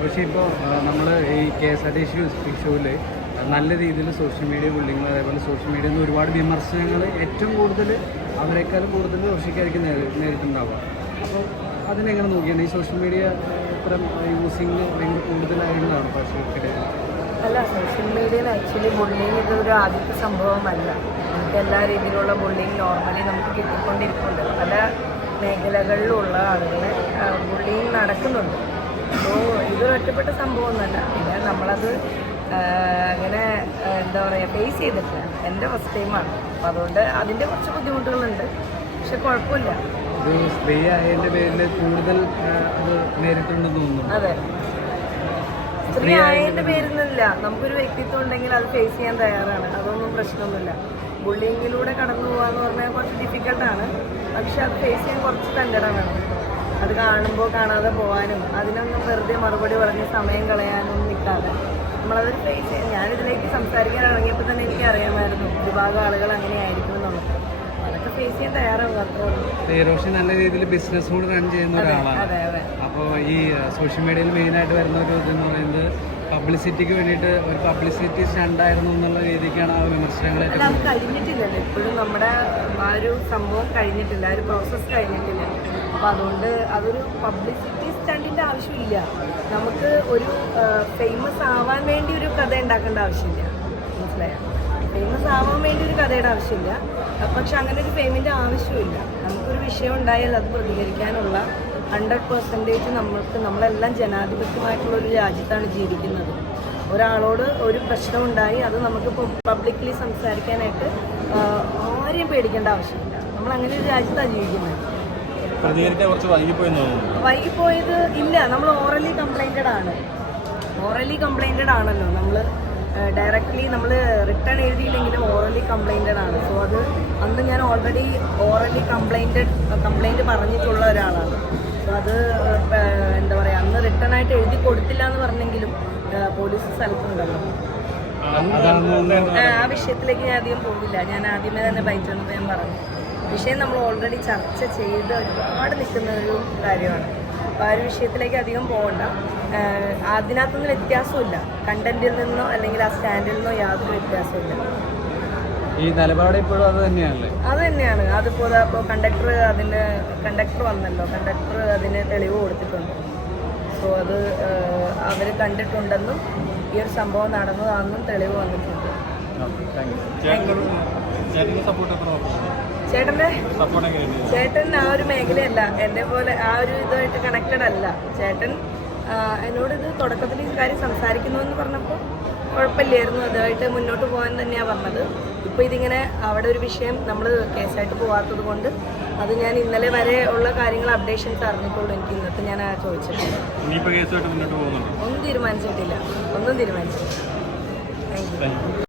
പക്ഷേ ഇപ്പോൾ നമ്മൾ ഈ KSRTC ഷോയിൽ നല്ല രീതിയിൽ സോഷ്യൽ മീഡിയ ബുള്ളിങ്, അതേപോലെ സോഷ്യൽ മീഡിയയിൽ നിന്ന് ഒരുപാട് വിമർശനങ്ങൾ ഏറ്റവും കൂടുതൽ അവരെക്കാളും കൂടുതൽ റോഷിക്കായിരിക്കും നേരിട്ടുണ്ടാവുക. അപ്പോൾ അതിനെങ്ങനെ നോക്കിയാണ് ഈ സോഷ്യൽ മീഡിയ ഇത്തരം യൂസിങ് ഭയങ്കര കൂടുതലായിരുന്നതാണ് പക്ഷേ? അല്ല, സോഷ്യൽ മീഡിയയിൽ ആക്ച്വലി ബുള്ളിങ് ഇതൊരു ആദ്യത്തെ സംഭവമല്ല. നമുക്ക് എല്ലാ രീതിയിലുള്ള ബുള്ളിങ് നോർമലി നമുക്ക് കിട്ടിക്കൊണ്ടിരിക്കുന്നുണ്ട്. പല മേഖലകളിലുള്ള ആളുകളെ ബുള്ളിങ് നടക്കുന്നുണ്ട്. സോ ഇതൊരു ഒറ്റപ്പെട്ട സംഭവമൊന്നുമല്ല. പിന്നെ നമ്മളത് അങ്ങനെ എന്താ പറയുക ഫേസ് ചെയ്തിട്ടില്ല. എൻ്റെ ഫസ്റ്റ് ടൈമാണ്. അപ്പോൾ അതുകൊണ്ട് അതിൻ്റെ കുറച്ച് ബുദ്ധിമുട്ടുകളുണ്ട്. പക്ഷെ കുഴപ്പമില്ല. സ്ത്രീ ആയതിൻ്റെ പേരിൽ കൂടുതൽ അത് നേരിട്ടുണ്ടെന്ന് തോന്നുന്നു. അതെ, സ്ത്രീ ആയതിൻ്റെ പേരിലല്ല, നമുക്കൊരു വ്യക്തിത്വം ഉണ്ടെങ്കിൽ അത് ഫേസ് ചെയ്യാൻ തയ്യാറാണ്. അതൊന്നും പ്രശ്നമൊന്നുമില്ല. ബുള്ളിങ്ങിലൂടെ കടന്നു പോകാന്ന് പറഞ്ഞാൽ കുറച്ച് ഡിഫിക്കൽട്ടാണ്. പക്ഷെ അത് ഫേസ് ചെയ്യാൻ കുറച്ച് തൻ്റെടം വേണം. അത് കാണുമ്പോൾ കാണാതെ പോകാനും അതിനൊന്നും വെറുതെ മറുപടി പറഞ്ഞ് സമയം കളയാനും നിൽക്കാതെ നമ്മളതൊരു ഫേസ് ചെയ്യാം. ഞാനിതിലേക്ക് സംസാരിക്കാൻ ഇറങ്ങിയപ്പോൾ തന്നെ എനിക്ക് അറിയാമായിരുന്നു ഒരുപാട് ആളുകൾ അങ്ങനെയായിരിക്കും എന്നുള്ളത്. അതൊക്കെ ഫേസ് ചെയ്യാൻ തയ്യാറാവും. റോഷി നല്ല രീതിയിൽ ബിസിനസ് കൂടെ റൺ ചെയ്യുന്ന ഒരാളാണ്. അപ്പോൾ ഈ സോഷ്യൽ മീഡിയയിൽ മെയിനായിട്ട് വരുന്ന ഒരു ഇതെന്ന് പറയുന്നത് പബ്ലിസിറ്റിക്ക് വേണ്ടിയിട്ട് ഒരു പബ്ലിസിറ്റി സ്റ്റണ്ടായിരുന്നു എന്നുള്ള രീതിക്കാണ് ആ വിമർശനങ്ങൾ. അല്ല, അത് കഴിഞ്ഞിട്ടില്ലല്ലോ. ഇപ്പോഴും നമ്മുടെ ആ ഒരു സംഭവം കഴിഞ്ഞിട്ടില്ല, ആ ഒരു പ്രോസസ്സ് കഴിഞ്ഞിട്ടില്ല. അപ്പോൾ അതുകൊണ്ട് അതൊരു പബ്ലിസിറ്റി സ്റ്റണ്ടിൻ്റെ ആവശ്യമില്ല. നമുക്ക് ഒരു ഫേമസ് ആവാൻ വേണ്ടി ഒരു കഥ ഉണ്ടാക്കേണ്ട ആവശ്യമില്ല. മനസ്സിലായോ? ഫേമസ് ആവാൻ വേണ്ടി ഒരു കഥയുടെ ആവശ്യമില്ല. പക്ഷെ അങ്ങനെ ഒരു ഫെയിമിൻ്റെ ആവശ്യമില്ല. നമുക്കൊരു വിഷയം ഉണ്ടായാൽ അത് പ്രതികരിക്കാനുള്ള 100% നമ്മളെല്ലാം ജനാധിപത്യമായിട്ടുള്ളൊരു രാജ്യത്താണ് ജീവിക്കുന്നത്. ഒരാളോട് ഒരു പ്രശ്നമുണ്ടായി അത് നമുക്ക് പബ്ലിക്കലി സംസാരിക്കാനായിട്ട് ആരെയും പേടിക്കേണ്ട ആവശ്യമില്ല. നമ്മളങ്ങനെ ഒരു രാജ്യത്താണ് ജീവിക്കുന്നത്. വൈകിപ്പോയത് ഇല്ല. നമ്മൾ ഓറലി കംപ്ലൈൻറ്റഡ് ആണല്ലോ. നമ്മൾ ഡയറക്റ്റ്ലി നമ്മൾ റിട്ടേൺ എഴുതിയില്ലെങ്കിലും ഓറലി കംപ്ലൈൻറ്റഡ് ആണ്. സോ അത് അന്ന് ഞാൻ ഓൾറെഡി ഓറലി കംപ്ലൈൻറ്റ് പറഞ്ഞിട്ടുള്ള ഒരാളാണ്. സോ അത് എന്താ പറയുക, അന്ന് റിട്ടേൺ ആയിട്ട് എഴുതി കൊടുത്തില്ല എന്ന് പറഞ്ഞെങ്കിലും പോലീസ് സ്ഥലത്തുണ്ടല്ലോ. ആ വിഷയത്തിലേക്ക് ഞാൻ അധികം പോകില്ല. ഞാൻ ആദ്യമേ തന്നെ ബൈച്ചെന്നപ്പോൾ ഞാൻ പറഞ്ഞു, വിഷയം നമ്മൾ ഓൾറെഡി ചർച്ച ചെയ്ത് ഒരുപാട് നിൽക്കുന്ന ഒരു കാര്യമാണ്. അപ്പോൾ ആ ഒരു വിഷയത്തിലേക്ക് അധികം പോകണ്ട. അതിനകത്തൊന്നും വ്യത്യാസമില്ല. കണ്ടന്റിൽ നിന്നോ അല്ലെങ്കിൽ ആ സ്റ്റാൻഡിൽ നിന്നോ യാതൊരു വ്യത്യാസമില്ല. ഈ നിലപാട് ഇപ്പോഴും അത് തന്നെയാണല്ലേ? അത് തന്നെയാണ്. അതുപോലെ ഇപ്പോൾ കണ്ടക്ടർ വന്നല്ലോ. കണ്ടക്ടർ അതിന് തെളിവ് കൊടുത്തിട്ടുണ്ട്. സോ അത് അവർ കണ്ടിട്ടുണ്ടെന്നും ഈ ഒരു സംഭവം നടന്നതാണെന്നും തെളിവ് വന്നിട്ടുണ്ട്. ചേട്ടൻ ആ ഒരു മേഖലയല്ല, എന്നെ പോലെ ആ ഒരു ഇതുമായിട്ട് കണക്റ്റഡ് അല്ല. ചേട്ടൻ എന്നോട് ഇത് തുടക്കത്തിൽ ഈ കാര്യം സംസാരിക്കുന്നു എന്ന് പറഞ്ഞപ്പോൾ കുഴപ്പമില്ലായിരുന്നു. അതുമായിട്ട് മുന്നോട്ട് പോകാൻ തന്നെയാണ് പറഞ്ഞത്. ഇപ്പോൾ ഇതിങ്ങനെ അവിടെ ഒരു വിഷയം നമ്മൾ കേസായിട്ട് പോകാത്തത് കൊണ്ട് അത് ഞാൻ ഇന്നലെ വരെ ഉള്ള കാര്യങ്ങൾ അപ്ഡേഷൻസ് അറിഞ്ഞിട്ടുള്ളൂ. എനിക്ക് ഇന്നത്തെ ഞാൻ ചോദിച്ചിട്ടില്ല. ഒന്നും തീരുമാനിച്ചിട്ടില്ല. Thank you.